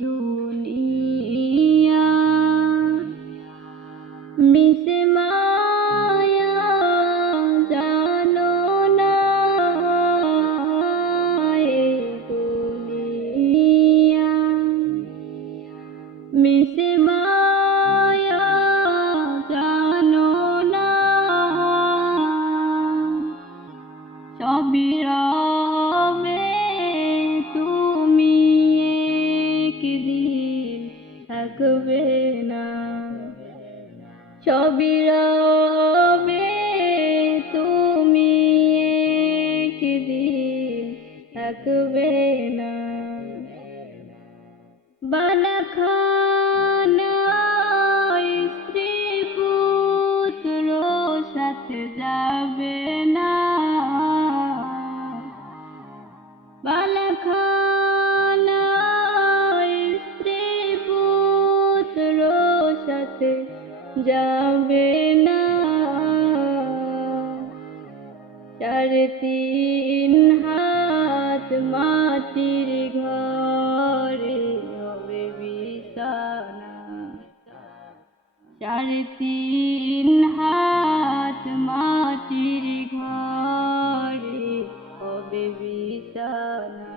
দুনিয়া মিশে জানো না দুনিয়া মিশে জানো না সবই থাকবে না সবই তুমি একদিন থাকবে না। বালাখানা যাবে না। চার তিন হাত মাটির ঘরে হবে বিছানা। চার তিন হাত মাটির ঘরে হবে বিছানা।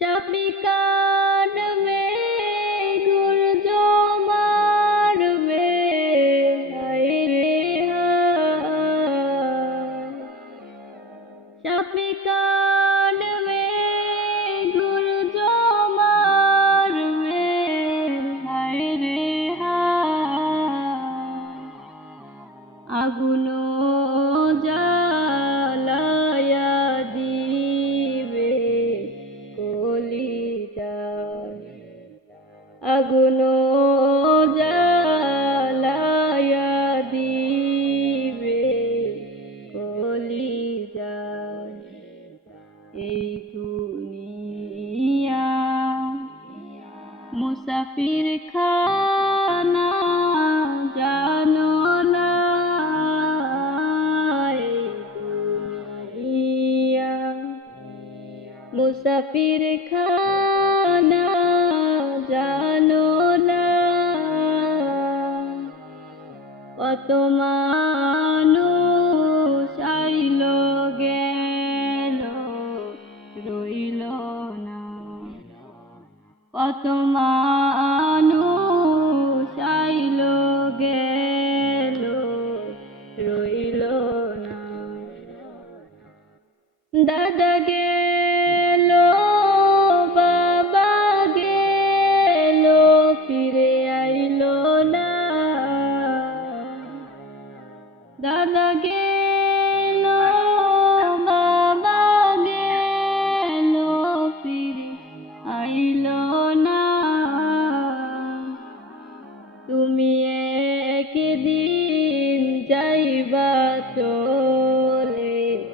চাপি কাটবে গুর্জ আগুন মুসাফির খানা জানো না মুসাফির খানা কত মানুষ আইল গেল রইল না। কত মানুষ আইল গেল রইল না। দাদা দাদা গেল বাবা গেল ফিরে আইল না। তুমি একদিন যাইবা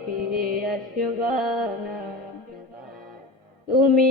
ফিরে আসবা না। তুমি